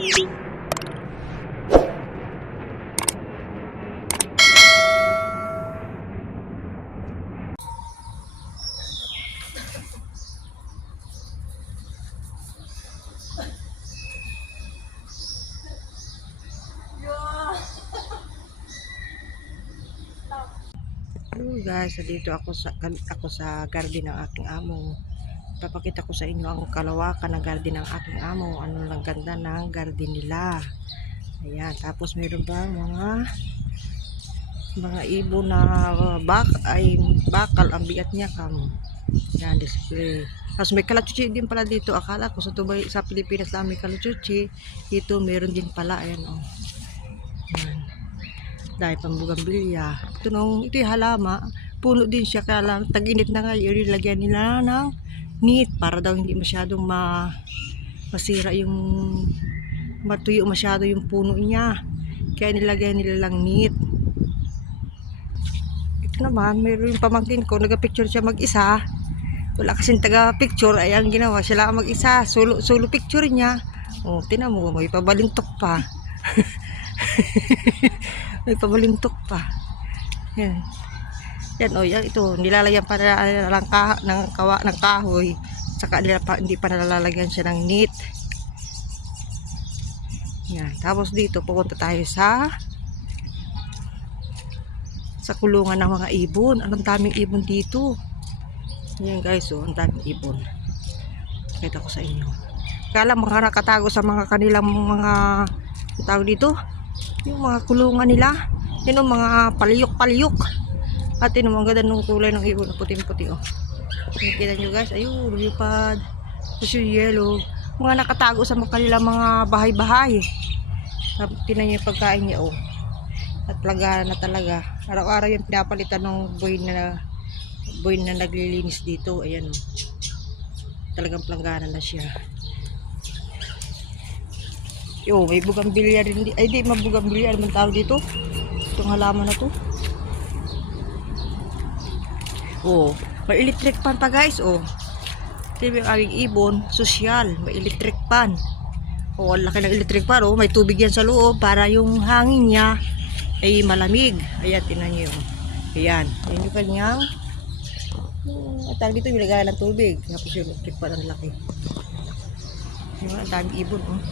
Hello guys, dito ako sa garden ng aking amo. Papakita ko sa inyo ang kalawakan ng garden ng aking amo. Ano lang ganda ng garden nila. Ayan, tapos mayroon ba mga ibon na bakal ang bigat niya Yan, display. Tapos may kalachuchi din pala dito. Akala ko sa Pilipinas lang may kalachuchi. Dito meron din pala. Ayan oh. Ayan. Dahil pambugambilya. Ito yung halama, puno din siya, kaya lang tag-init na ngayon, nilagyan nila ng net para daw hindi masyadong masira matuyo masyado yung puno niya. Kaya nilagyan nila lang net. Ito naman, mayroon yung pamangkin ko, nagpa-picture siya mag-isa. Wala kasing taga-picture, ayan ginawa siya lang mag-isa. Solo picture niya. Oh, tinan mo, may pabalintok pa. May pabalintok pa. Yan. Yan oh, yan ito nilalagyan pa ng kahoy. Saka hindi pa nalalagyan siya ng net. Yan. Tapos dito pupunta tayo sa kulungan ng mga ibon. Anong daming ibon dito. Yan guys, oh, ang daming ibon. Kita ko sa inyo. Kala mga nakatago sa mga kanilang mga tawag dito. Yung mga kulungan nila, yun yung mga paliyok-paliyok. At yun ang ganda ng kulay ng ibon, puting-puti oh. Nakikita nyo guys, ayun, lumipad. Tapos yung yellow, mga nakatago sa kanilang mga bahay-bahay. Tinan nyo yung pagkain niya oh. At plagana na talaga. Araw-araw yung pinapalitan ng boy na naglilinis dito. Ayan oh. Talagang planggana na siya. Yo, may bugambilya rin. Ay, di mabugambilya. Ano man tawag dito? Itong halaman na to. Oh, may electric pan pa guys. Oh, ito yung aking ibon. Sosyal. May electric pan. Oh, ang laki ng electric pan. Oh, may tubig yan sa loob para yung hangin niya ay malamig. Ayan, tinan nyo. Ayan. Ayan yung kanyang tawag dito, yung lagayan ng tubig. Tapos yung electric pan ang laki. Ang daming ibon. Oh.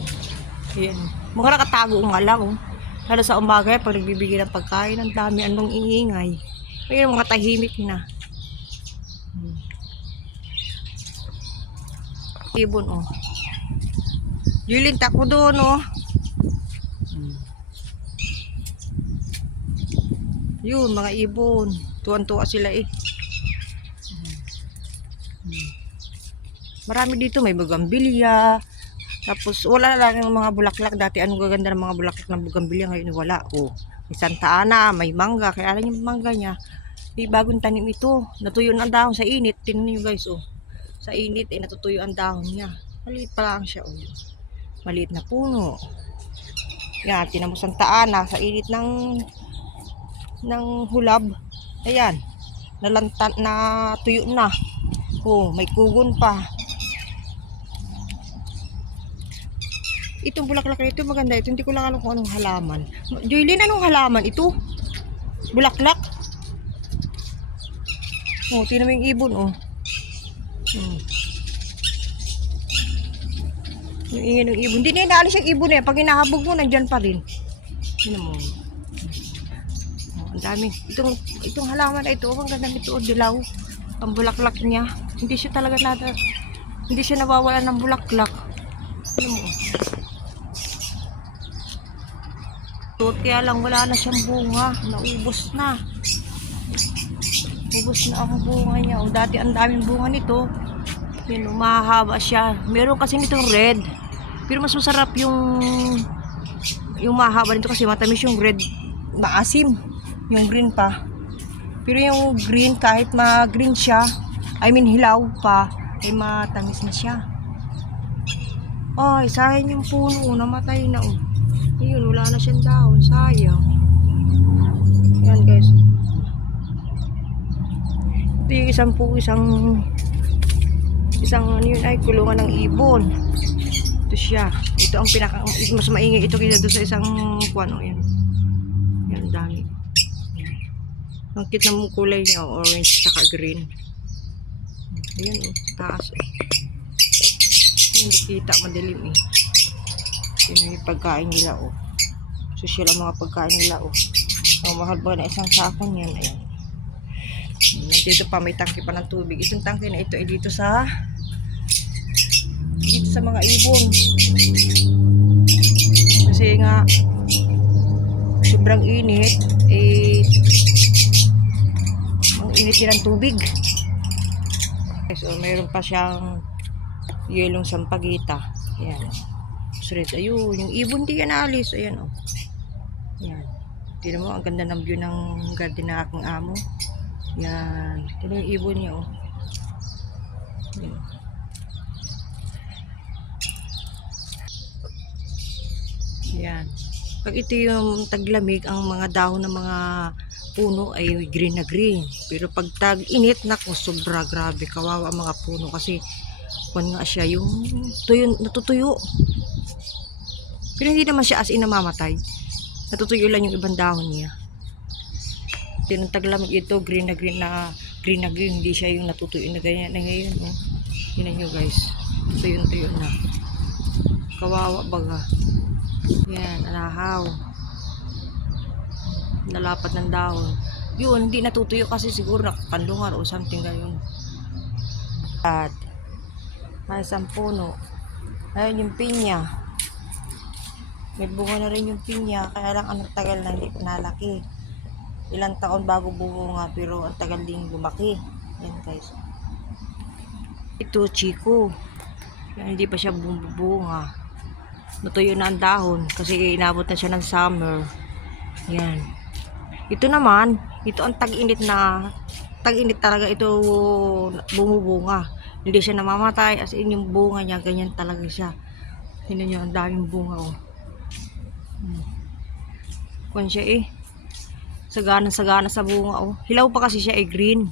Ayan. Mukha nakatago nga lang oh. Lalo sa umaga pag nagbibigay ng pagkain, ang dami anong iingay. Ayun mga tahimik na. Ibon oh. Yulin takbo doon oh. Yun mga ibon. Tuwan-tuwa sila eh. Marami dito, may bugambilya. Tapos wala lang yung mga bulaklak. Dati anong gaganda ng mga bulaklak ng bugambilya, ngayon wala. Oh, may Santa Ana, may mangga. Kaya alam yung mangga niya, may bagong tanim ito. Natuyo ang dahon sa init. Tingnan niyo guys oh. Sa init eh natutuyo ang dahon niya. Maliit pa lang siya oh. Maliit na puno. Yan, tinan mo Santa Ana sa init ng hulab. Ayan. Nalantan na tuyo na. Oh, may kugon pa. Itong bulaklak na ito maganda ito. Hindi ko lang alam kung anong halaman. Joylyn, anong halaman ito? Bulaklak? Oh, tingnan mo yung ibon oh. Yung ingay ng ibon. Hindi na inaalis yung ibon eh. Pag hinahabog mo, nandyan pa rin. Tingnan mo. Oh, ang daming. Itong halaman na ito. Oh, ang ganda nito. Oh, dilaw. Ang bulaklak niya. Hindi siya talaga hindi siya nawawala ng bulaklak. Tingnan mo. Kaya lang wala na siyang bunga. Naubos na. Ubos na ang bunga niya. O, dati ang daming bunga nito. Yun, mahaba siya. Meron kasi nitong red. Pero mas masarap yung mahaba nito kasi matamis yung red. Maasim. Yung green pa. Pero yung green, kahit ma-green siya, hilaw pa, ay matamis na siya. Ay, sayang yung puno. Namatay na. Oh. Ayun, wala na siyang dahon. Sayang. Yan guys. Ito yung isang ano yun ay kulungan ng ibon. Ito siya. Ito ang mas maingay ito kaysa doon sa isang kuwan. O, yan. Yan, dami. Ang cute na kulay niya, orange saka green. Ayan, taas. Hindi kita, madilim eh. Yun yung pagkain nila, oh. Social ang mga pagkain nila, oh. Ang mahal ba na isang sakon yan, ayan. Dito pa, may tangke pa ng tubig. Itong tangke na ito ay dito sa mga ibon. Kasi nga, sobrang init, eh, ang init din ng tubig. So, mayroon pa siyang yelong sampagita. Ayan. Straight, ayun. Yung ibon di yan alis. Ayan, oh. Ayan. Tignan mo, ang ganda ng view ng garden na aking amo. Ayan. Tignan yung ibon niya, oh. Ayan. Ayan. Pag ito yung taglamig, ang mga dahon ng mga puno ay green na green. Pero pag tag-init, naku, sobra grabe. Kawawa ang mga puno kasi kung nga siya yung tuyo, natutuyo. Pero hindi naman siya as in namamatay. Natutuyo lang yung ibang dahon niya. Yung taglamig ito, green na green na green. Hindi siya yung natutuyo na ganyan na ngayon. Oh. Yun nyo guys. Tuyo na. Kawawa baga. Yan, alahaw. Nalapat ng dahon. Yun, hindi natutuyo kasi siguro nakakandungan o something gayon. At may isang puno. Ayun yung pinya. May bunga na rin yung pinya. Kaya lang ang tagal na hindi pinalaki. Ilang taon bago bumunga pero ang tagal din lumaki. Yan guys. Ito, chiko. Yan, hindi pa siya bumubunga. Natuyo na ang dahon kasi inabot na siya ng summer. Yan. Ito naman, ito ang tag-init talaga ito bumubunga. Hindi siya namamatay as in yung bunga niya, ganyan talaga siya. Tingnan niyo ang daming bunga, oh. Kung siya eh. Sagana sa bunga, oh. Hilaw pa kasi siya ay green.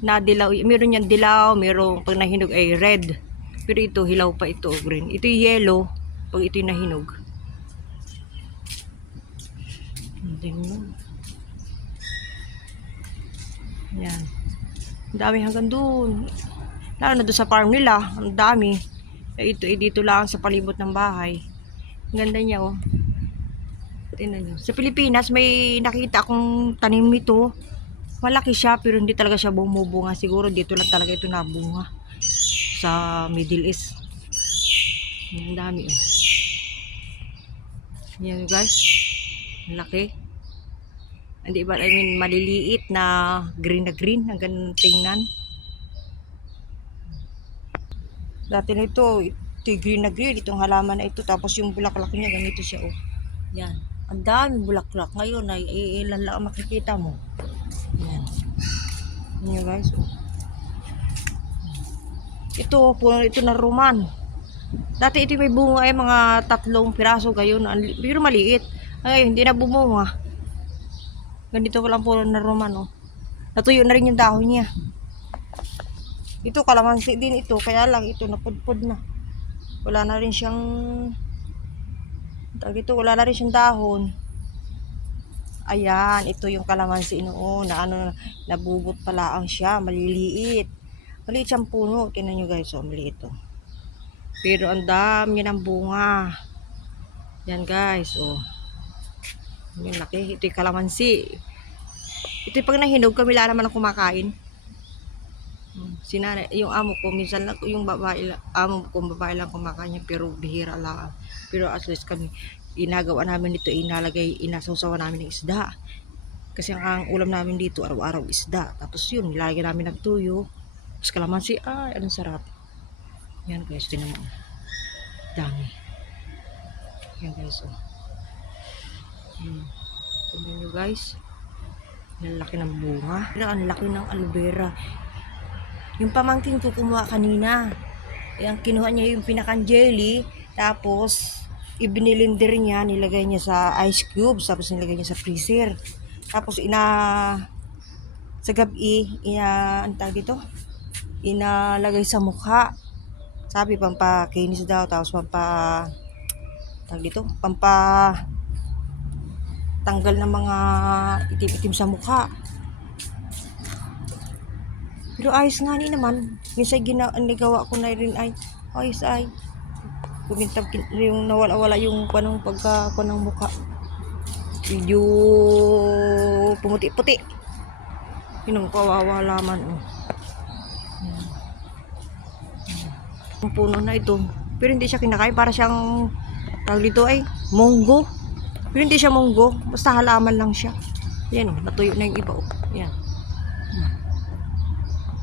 Na dilaw, meron yan dilaw, meron pag nahinog ay red. Pero ito hilaw pa ito, green. Ito yung yellow. Pag ito'y nahinog. Yan. Ang dami hanggang doon. Lalo na doon sa farm nila. Ang dami. Ito, dito lang sa palibot ng bahay. Ang ganda niya, oh. Tingnan nyo. Sa Pilipinas, may nakita akong tanim nito. Malaki siya, pero hindi talaga siya bumubunga. Siguro dito lang talaga ito nabunga. Sa Middle East. Ang dami, oh. Yan guys, laki. Hindi ba, I mean, maliliit na green, ang ganun tingnan. Dati nito, ito green na green, itong halaman na ito, tapos yung bulaklak niya, ganito siya, oh. Yan, ang daming bulaklak. Ngayon ay ilan lang makikita mo. Yan. Yan guys, oh. Ito, puno ito na roman. Dati ito may bunga ay mga 3 piraso gayon, pero maliit. Ay, hindi na bumunga. Ganito ko lang po na roman, oh. Natuyo na rin yung dahon niya. Ito kalamansi din ito, kaya lang ito napudpud na. Wala na rin siyang wala na rin siyang dahon. Ayan, ito yung kalamansi noon na ano, nabubot pala ang siya, maliliit. Maliit siyang puno, tingnan niyo guys, oh, maliit to. Pero ang dami ng bunga. Yan guys, oh. Yung laki, ito yung kalamansi. Ito yung pag nahinog, kami lang naman ang kumakain. Sinanay, yung amo ko, minsan lang, yung babae, amo ko, babae lang kumakain niya, pero bihira lang. Pero at least kami, inagawa namin dito, inasawsawa namin ng isda. Kasi ang ulam namin dito, araw-araw isda. Tapos yun, nilagyan namin ng tuyo. Tapos kalamansi, ay, anong sarap. Yan guys, tinan mo. Dami. Yan guys, oh. Tignan nyo guys. Ang laki ng bunga. Ang laki ng aloe vera. Yung pamangkin ko kumuha kanina. Yung kinuha niya yung pinakang jelly. Tapos, ibinilinder niya. Nilagay niya sa ice cubes. Tapos nilagay niya sa freezer. Tapos sa gabi, ang tawag dito, inalagay sa mukha. Sabi, pampakinis daw, tapos tawag dito, tanggal ng mga itim-itim sa mukha. Pero ayos nga ni naman. Minsan nagawa ko na rin ay, ayos ay. Kumintab yung nawala-wala yung panong ng mukha. Medyo pumuti-puti. Yun ang kawawa laman. Oh. Ang puno na ito. Pero hindi siya kinakain. Para siyang, tawag dito ay, munggo. Pero hindi siya munggo. Basta halaman lang siya. Yan oh, natuyo na yung iba oh. Yan.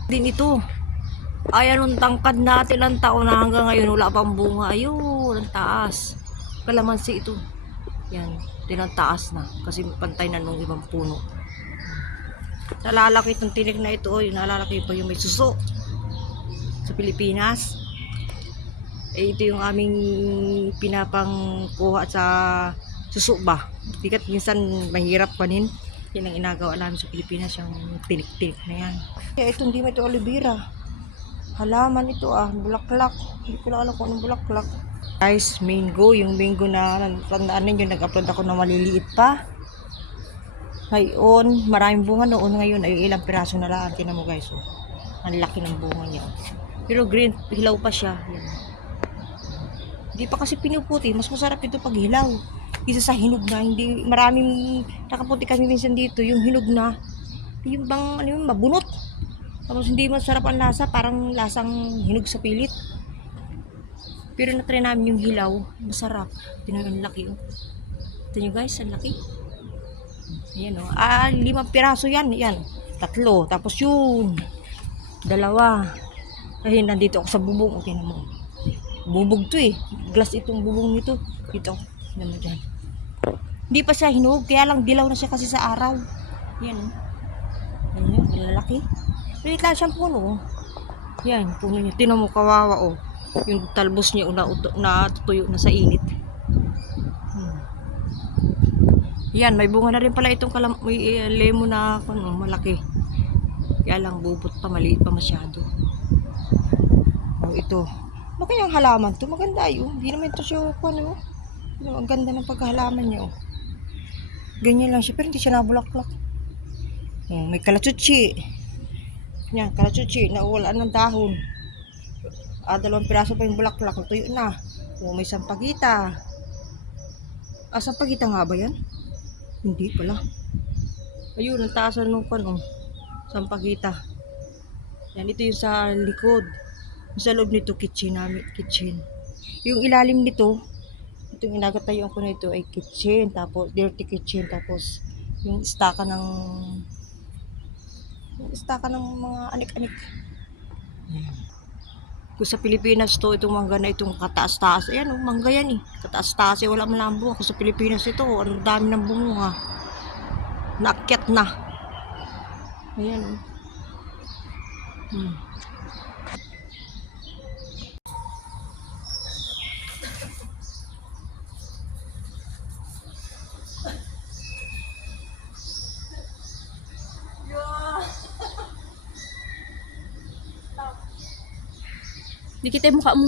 Din ito. Ay, anong tangkad natin lang taon na hanggang ngayon. Wala pang bunga. Ayun, ang taas. Kalamansi ito. Yan. Din ang taas na. Kasi pantay na nung ibang puno. Nalalaki itong tinik na ito. Oh. Nalalaki pa yung may suso. Sa Pilipinas. Eh, ito yung aming pinapangkuha sa suso ba. Bigat minsan mahirap panin. Yan ang inagawa namin sa Pilipinas, yung tinik-tinik na yan. Kaya ito hindi mo ito aloe vera. Halaman ito bulaklak. Hindi ko lang alam kung anong bulaklak. Guys, mango. Yung mango na tandaan ninyo, nag-upload ako na maliliit pa. Ngayon, maraming bunga noon. Ngayon ay ilang piraso na lang. Tingnan mo guys. Oh. Ang laki ng bunga niya. Pero green, hilaw pa siya. Yan. Hindi pa kasi pinuputi. Mas masarap ito pag hilaw. Isa sa hinog na. Hindi, maraming nakaputi kami minsan dito. Yung hinog na. Yung bang, ano yun, mabunot. Tapos hindi masarap ang lasa. Parang lasang hinog sa pilit. Pero natry namin yung hilaw. Masarap. Tingnan ang laki. Oh. Ito nyo guys, ang laki. Ayan o. 5 piraso yan. Yan. 3. Tapos yun. 2. Kasi nandito ako sa bubong. Okay na mo. Bubog to eh. Glass itong bubong nito. Dito. Tignan mo dyan. Hindi pa siya hinog. Kaya lang dilaw na siya kasi sa araw. Yan o. Ayan. Malalaki. Pilit lang siyang puno. Yan. Puno niya. Tignan mo kawawa o. Yung talbos niya natutuyo na sa init. Yan. May bunga na rin pala itong may lemon na malaki. Kaya lang bubot pa. Maliit pa masyado. O ito. Bakit yung halaman to? Maganda yun. Hindi naman ito siya ano. Ang ganda ng pagkahalaman niya. Oh. Ganyan lang siya. Pero hindi siya nabulaklak. May kalatsuchi. Yan, kalatsuchi. Nawala ng dahon. 2 piraso pa yung bulaklak. Tuyo na. May sampagita. Sampagita nga ba yan? Hindi pala. Ayun, ang taasan nung sampagita. Yan, ito yung sa likod. Sa loob nito, kitchen. Yung ilalim nito, itong inagatayuan ko na ito ay kitchen, tapos dirty kitchen, tapos yung istaka ng mga anik-anik. Kung sa Pilipinas to, itong mangga na itong kataas-taas, ayan mangga yan eh, kataas-taas wala man lang bunga. Kung sa Pilipinas ito, ang dami ng bunga, naakyat na. Ayan Dikit ay mukha mo.